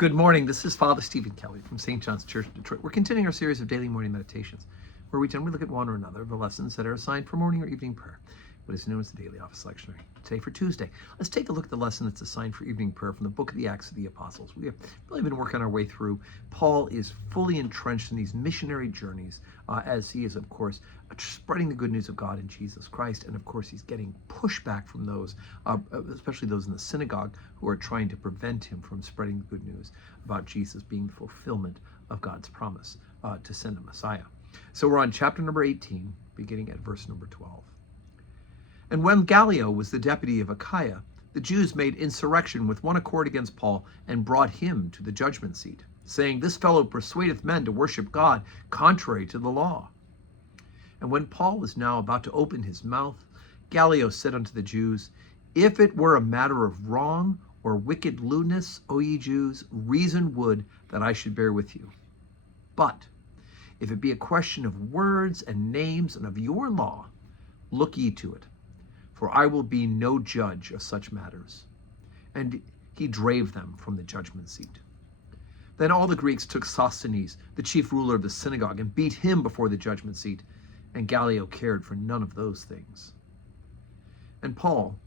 Good morning. This is Father Stephen Kelly from St. John's Church, Detroit. We're continuing our series of daily morning meditations, where we generally look at one or another of the lessons that are assigned for morning or evening prayer, what is known as the Daily Office Lectionary. Today for Tuesday, let's take a look at the lesson that's assigned for evening prayer from the book of the Acts of the Apostles. We have really been working our way through. Paul is fully entrenched in these missionary journeys as he is, of course, spreading the good news of God in Jesus Christ. And of course, he's getting pushback from those, especially those in the synagogue, who are trying to prevent him from spreading the good news about Jesus being the fulfillment of God's promise to send a Messiah. So we're on chapter number 18, beginning at verse number 12. And when Gallio was the deputy of Achaia, the Jews made insurrection with one accord against Paul and brought him to the judgment seat, saying, "This fellow persuadeth men to worship God contrary to the law." And when Paul was now about to open his mouth, Gallio said unto the Jews, "If it were a matter of wrong or wicked lewdness, O ye Jews, reason would that I should bear with you. But if it be a question of words and names and of your law, look ye to it. For I will be no judge of such matters." And he drave them from the judgment seat. Then all the Greeks took Sosthenes, the chief ruler of the synagogue, and beat him before the judgment seat. And Gallio cared for none of those things. And Paul,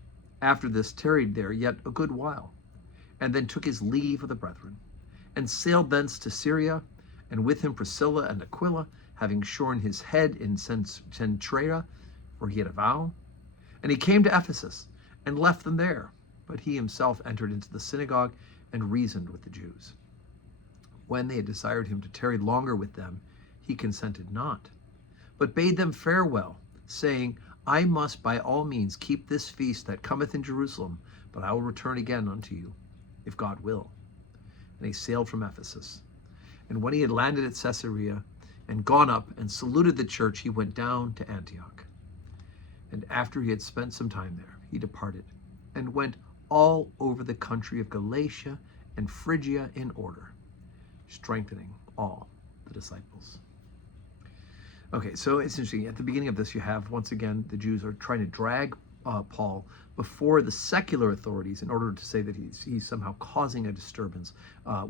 after this, tarried there yet a good while, and then took his leave of the brethren, and sailed thence to Syria, and with him Priscilla and Aquila, having shorn his head in Cenchrea, for he had a vow. And he came to Ephesus, and left them there. But he himself entered into the synagogue, and reasoned with the Jews. When they had desired him to tarry longer with them, he consented not, but bade them farewell, saying, "I must by all means keep this feast that cometh in Jerusalem, but I will return again unto you, if God will." And he sailed from Ephesus. And when he had landed at Caesarea, and gone up and saluted the church, he went down to Antioch. And after he had spent some time there, he departed, and went all over the country of Galatia and Phrygia in order, strengthening all the disciples. Okay, so it's interesting. At the beginning of this, you have, once again, the Jews are trying to drag Paul before the secular authorities in order to say that he's somehow causing a disturbance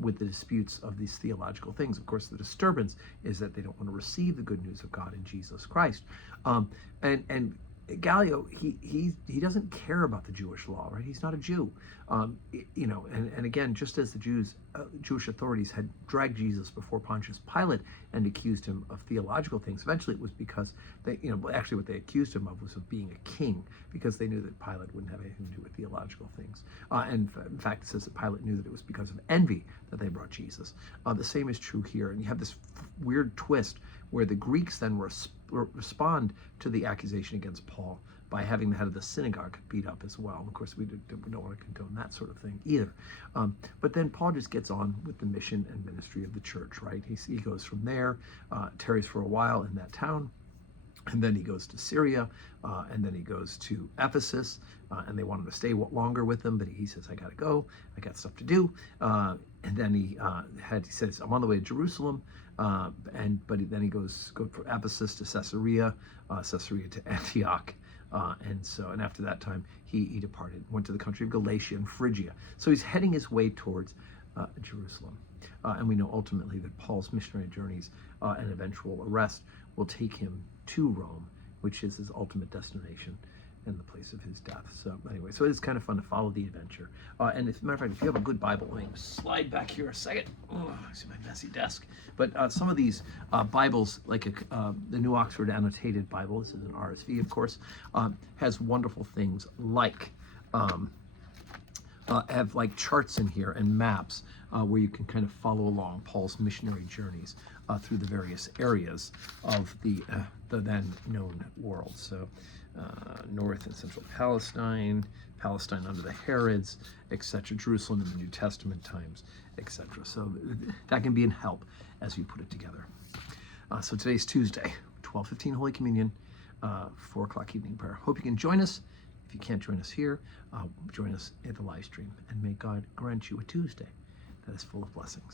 with the disputes of these theological things. Of course, the disturbance is that they don't want to receive the good news of God in Jesus Christ. And Gallio, he doesn't care about the Jewish law, right? He's not a Jew, and again, just as the Jewish authorities had dragged Jesus before Pontius Pilate and accused him of theological things. Eventually, it was because actually what they accused him of was of being a king, because they knew that Pilate wouldn't have anything to do with theological things. And in fact, it says that Pilate knew that it was because of envy that they brought Jesus. The same is true here, and you have this weird twist where the Greeks then respond to the accusation against Paul by having the head of the synagogue beat up as well. Of course, we don't want to condone that sort of thing either. But then Paul just gets on with the mission and ministry of the church, right? He goes from there, tarries for a while in that town, and then he goes to Syria, and then he goes to Ephesus, and they want him to stay longer with them, but he says, "I got to go. I got stuff to do." And then he says, "I'm on the way to Jerusalem," but then he goes from Ephesus to Caesarea, Caesarea to Antioch. And after that time, he departed, went to the country of Galatia and Phrygia. So he's heading his way towards Jerusalem. And we know ultimately that Paul's missionary journeys and eventual arrest will take him to Rome, which is his ultimate destination and the place of his death. So anyway, so it's kind of fun to follow the adventure. And as a matter of fact, if you have a good Bible, let me slide back here a second. Oh, I see my messy desk. But some of these Bibles, like the New Oxford Annotated Bible, this is an RSV, of course, has wonderful things like have like charts in here and maps where you can kind of follow along Paul's missionary journeys through the various areas of the then known world. So North and Central Palestine, Palestine under the Herods, etc., Jerusalem in the New Testament times, etc. So that can be in help as you put it together. So today's Tuesday, 12:15 Holy Communion, 4 o'clock evening prayer. Hope you can join us. If you can't join us here, join us at the live stream, and may God grant you a Tuesday that is full of blessings.